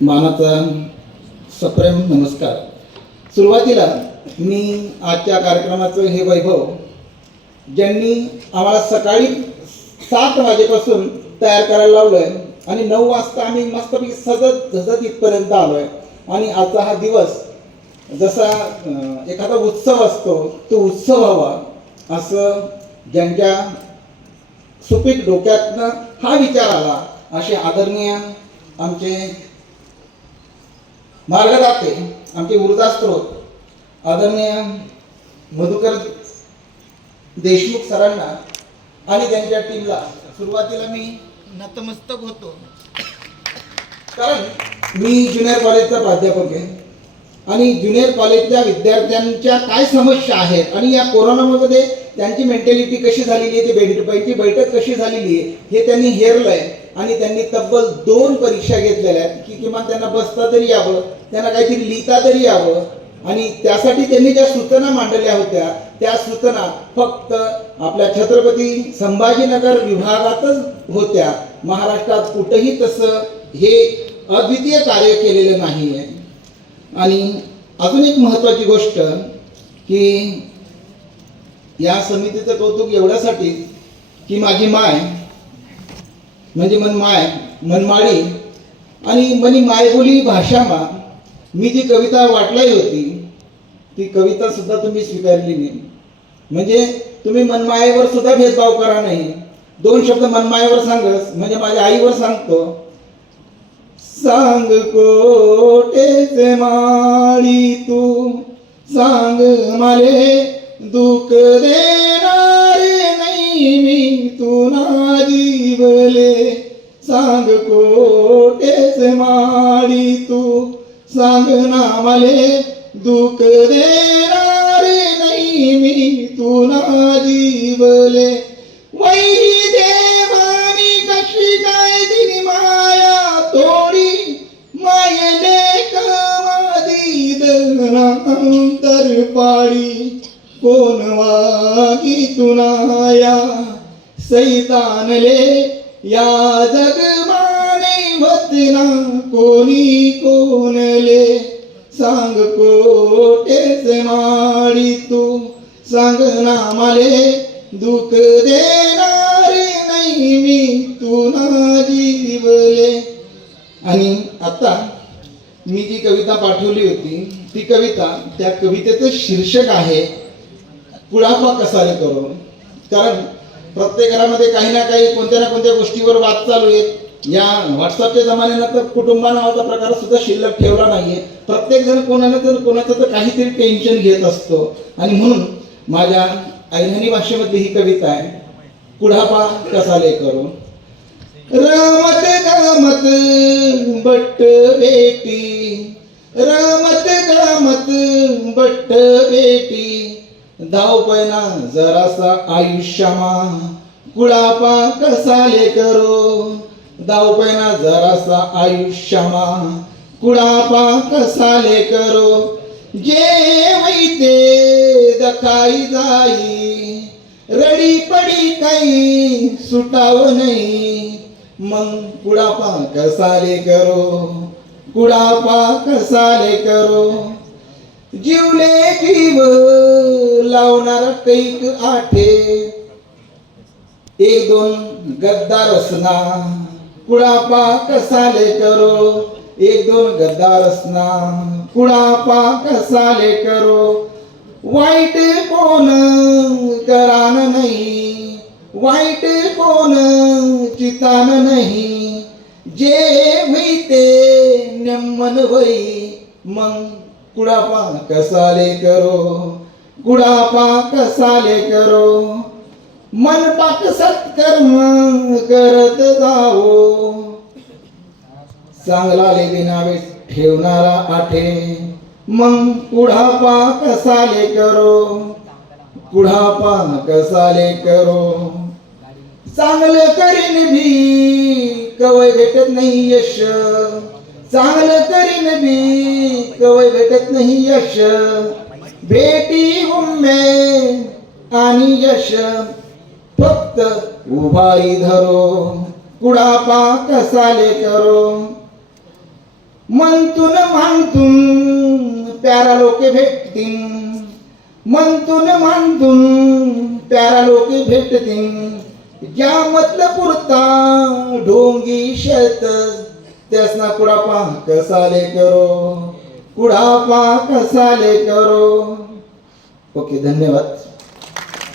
मानाचा सप्रेम नमस्कार. सुरुवातीला मी आजच्या कार्यक्रमाचं हे वैभव ज्यांनी आम्हाला सकाळी सात वाजेपासून तयार करायला लावलंय आणि नऊ वाजता आम्ही मस्तपैकी सजत झजत इथपर्यंत आलोय. आणि आजचा हा दिवस जसा एखादा उत्सव असतो तो उत्सव हवा असं ज्यांच्या सुपीक डोक्यातनं हा विचार आला असे आदरणीय आमचे मार्गदाते आमचे ऊर्जास्त्रोत आदरणीय मधुकर देशमुख सरांना आणि त्यांच्या टीमला सुरुवातीला मी नतमस्तक होतो. कारण मी ज्युनियर कॉलेजचा प्राध्यापक आहे आणि ज्युनियर कॉलेजच्या विद्यार्थ्यांच्या काय समस्या आहेत आणि या कोरोनामध्ये त्यांची मेंटॅलिटी कशी झालेली आहे ती बैठक बैठक कशी झालेली आहे हे त्यांनी हेरलंय. आणि त्यांनी तब्बल दोन परीक्षा घेतलेल्या आहेत. की किमान त्यांना बसता तरी यावं त्यांना काहीतरी लिहिता तरी यावं. आणि त्यासाठी त्यांनी ज्या सूचना मांडल्या होत्या त्या सूचना फक्त आपल्या छत्रपती संभाजीनगर विभागातच होत्या. महाराष्ट्रात कुठंही तसं हे अद्वितीय कार्य केलेलं नाही आहे आणि अजून एक महत्त्वाची गोष्ट की या समितीचं कौतुक एवढ्यासाठी की माझी माय म्हणजे मनमाय मनमाळी आणि मनी मायबोली भाषामा मी जी कविता वाटली होती ती कविता सुद्धा तुम्ही स्वीकारली नाही. म्हणजे तुम्ही मनमायेवर सुद्धा भेदभाव करा नाही. दोन शब्द मनमायेवर सांगस म्हणजे माझ्या आईवर सांगतो. सांग कोटेचे माळी तू सांग माले दुःख देणारे नाही मी तू ना जीवले सांग कोटेचे माळी तू? सांग ना मले दुःख देणारे नाही मी तू ना जीवले. वैरी देवानी कशी काय दिली माया तोडी? मायने कमादी दनांतर पाडी. कोण वागी तुनाया सैतानले या जगमाने वतना कोणी कोणले? सांग कोटेच माळी तू सांग ना माले दुःख देणारे नाही मी तू ना जीवले. आणि आता मी जी कविता पाठवली होती ती कविता त्या कवितेचं शीर्षक आहे कुळापा कसारे करो कारण प्रत्येक घरामध्ये काही ना काही कोणत्या ना कोणत्या गोष्टीवर वाद चालू आहेत. या व्हॉट्सअपच्या जमान्यानं तर कुटुंबा नावाचा प्रकार सुद्धा शिल्लक ठेवला नाहीये. प्रत्येक जण कोणाला तर कोणाचं तर काहीतरी टेन्शन घेत असतो. आणि म्हणून माझ्या ऐरणी भाषेमध्ये ही कविता आहे. कुढापा कसाले करो रमत गमत बट्ट बेटी. रमत गमत बट्ट बेटी. धावपैना जरासा आयुष्यमा. कुळापा कसाले करो धावपैना जरासा आयुष्यमा. कुळापा कसाले करो जे वैते दखाई जाई. रडी पडी काही सुटाव नाही मग कुडापा कसाले करो कुडापा कसाले करो जीवले जीव लावणार कैक आठे. एक दोन गद्दार असना कुळापा कसाले करो. एक दोन गद्दार असना कुळापा कसाले करो. वाईट कोण करान नाही वाईट कोण चितान नाही. जे होईते नेमन होई मग गुडापा कसाले करो गुडापा कसाले करो. मन पाक सत्कर्म करत जावो. चांगला लेबी ठेवणारा आठे मग कुढापा कसाले करो. कुढापा कसाले करो. चांगलं करीन भी कवय भेटत नाही यश. चांगलं तरी नबी कवय भेटत नाही यश. भेटी उम्मे आणि यश. फक्त उभारी धरो कुडापा कसाले करो. मंतून मानतून प्यारा लोके भेटतील मंतून मानतून प्यारा लोके भेटतील ज्या मतलं पुरता ढोंगी शेत त्यासना कुडापा कसाले करो? कुडापा कसाले करो? ओके धन्यवाद.